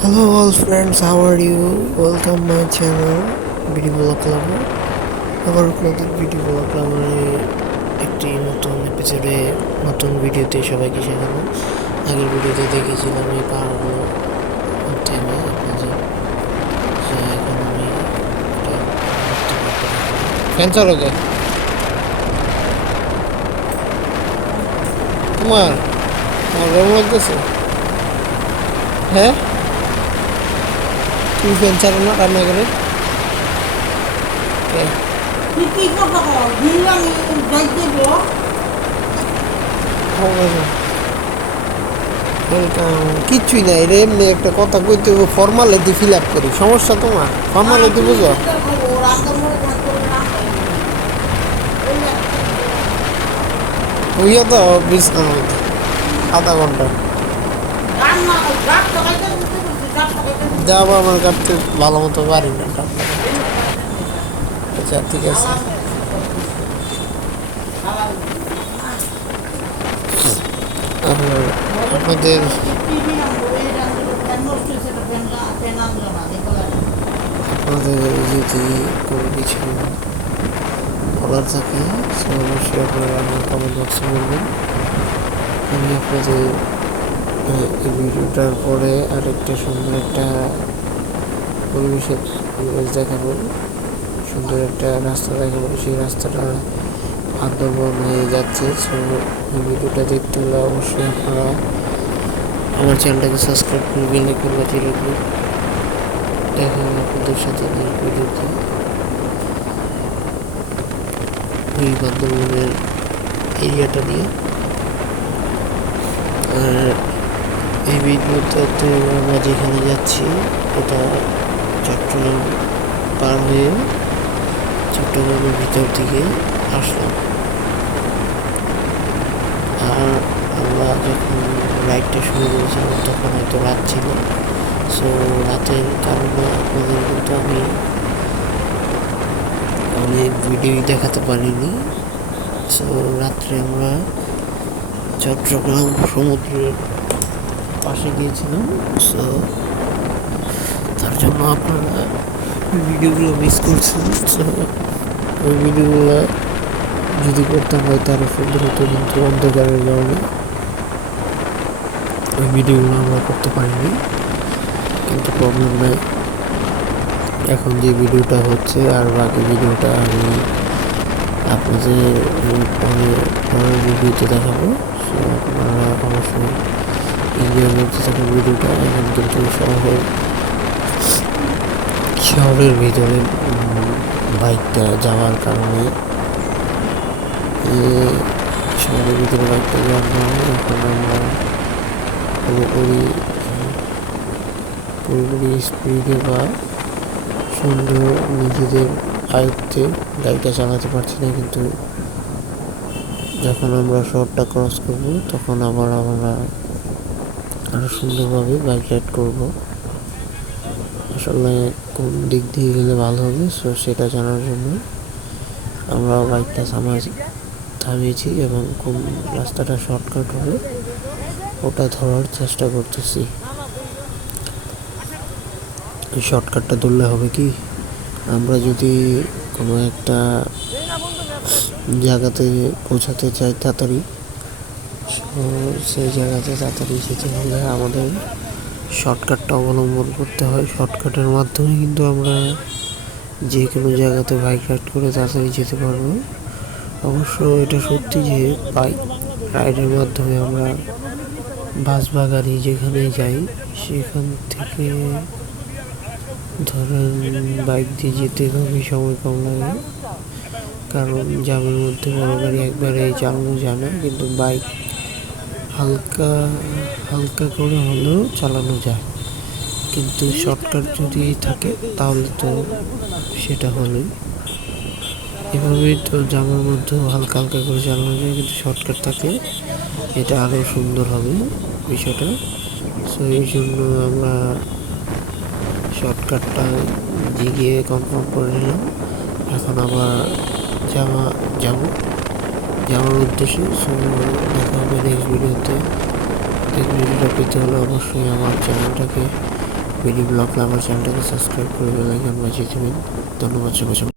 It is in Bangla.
Hello all friends, how are you? Welcome my channel video blog lover. আবার আপনাদের ভিডিও ব্লগ লাভারের একটি নতুন এপিসোডে নতুন ভিডিওতে সবাইকে স্বাগত। আগের ভিডিওতে দেখেছিলাম এই পাহাড়গুলো মধ্যে আমি আপনাদের এখন আমি ফ্যান চালো কে তোমার আমার গরম লাগতেছে। হ্যাঁ, তুমি ফ্যান চালো না রান্না করে? কিচ্ছুই নাই রে, এমনি একটা কথা কইতে হবে, ফর্মালিটি ফিল আপ করি। সমস্যা তোমার ফর্মালিটি বুঝো? হইয়া তো বিছনার মধ্যে আধা ঘন্টা যাবো। আমার কাটতে ভালো মতো পারি না কাটতে। আচ্ছা ঠিক আছে। আপনাদের আপনাদের যদি কোনো কিছু বলার থাকে অবশ্যই আপনারা আমার কমেন্ট বক্সে বলবেন। আমি আপনাদের এই ভিডিওটার পরে আরেকটা সুন্দর একটা পরিবেশের দেখাবো, সুন্দর একটা রাস্তা দেখাবো। সেই রাস্তাটা আন্দোলন হয়ে যাচ্ছে। সো এই ভিডিওটা দেখতে হলে অবশ্যই আপনারা আমার চ্যানেলটাকে সাবস্ক্রাইব করে বেল আইকন বাজিয়ে রাখবেন। দেখা হবে আপনাদের সাথে ভিডিওতে। ওই বান্দরবনের এরিয়াটা নিয়ে আর এই ভিডিওটাতে আমরা যেখানে যাচ্ছি এটা চট্টগ্রাম পার হয়ে চট্টগ্রামের ভিতর দিকে আসলাম। আর আমরা যখন রাইডটা শুরু করেছিলাম তখন হয়তো রাত ছিল। সো রাতের কারণে আপনাদের কিন্তু আমি অনেক ভিডিও দেখাতে পারিনি। সো রাত্রে আমরা চট্টগ্রাম সমুদ্রের পাশে গিয়েছিলাম। সো তার জন্য আপনারা ভিডিওগুলো মিস করছেন। সো ওই ভিডিওগুলো যদি করতাম হয় তার সুন্দর হতো, কিন্তু অন্ধকারের কারণে ওই ভিডিওগুলো আমরা করতে পারিনি। কিন্তু প্রবলেম নাই, এখন যে ভিডিওটা হচ্ছে আর বাকি ভিডিওটা আমি আপনাদের পরের ভিডিওতে দেখাবো। সো আপনারা অবশ্যই এনজয় করতে থাকুন ভিডিওটা। এখন কিন্তু শহরের ভিতরে বাইকটা যাওয়ার কারণে শহরের ভিতরে বাইকটা যাওয়ার কারণে এখন আমরা পুরোপুরি স্পিডে বা সুন্দর নিজেদের আয়ত্তে গাড়িটা চালাতে পারছি না। কিন্তু যখন আমরা শহরটা ক্রস করব তখন আবার আমরা আরও সুন্দরভাবে বাইক রাইড করবো। আসলে কোন দিক দিয়ে গেলে ভালো হবে সো সেটা জানার জন্য আমরা বাইকটা থামিয়েছি এবং কোন রাস্তাটা শর্টকাট হবে ওটা ধরার চেষ্টা করতেছি। এই শর্টকাটটা ধরলে হবে কি, আমরা যদি কোনো একটা জায়গাতে পৌঁছাতে চাই তাড়াতাড়ি, সেই জায়গাতে তাড়াতাড়ি যেতে হলে আমাদের শর্টকাটটা অবলম্বন করতে হয়। শর্টকাটের মাধ্যমে কিন্তু আমরা যে কোনো জায়গাতে বাইক রাইড করে তাড়াতাড়ি যেতে পারবো। অবশ্য এটা সত্যি যে বাইক রাইডের মাধ্যমে আমরা বাস বা গাড়ি যেখানে যাই সেখান থেকে ধরেন বাইক দিয়ে যেতে খুবই সময় কম লাগে, কারণ জ্যামের মধ্যে বড় গাড়ি একবারে চালানো যায় না। কিন্তু বাইক হালকা হালকা করে হলেও চালানো যায়, কিন্তু শর্টকাট যদি থাকে তাহলে তো সেটা হলেই। এভাবেই তো জ্যামের মধ্যেও হালকা হালকা করে চালানো যায়, কিন্তু শর্টকাট থাকলে এটা আরও সুন্দর হবে বিষয়টা। সো এই জন্য আমরা শর্টকাটটা গিয়ে কনফার্ম করে নিলাম। এখন আবার যাওয়ার উদ্দেশ্যে। সো দেখা হবে নেক্সট ভিডিওতে। নেক্সট ভিডিওটা পেতে হলে অবশ্যই আমার চ্যানেলটাকে ভিডিও ব্লগ আমার চ্যানেলটাকে সাবস্ক্রাইব করে বেল আইকন বাজিয়ে দেবেন। ধন্যবাদ সবাই।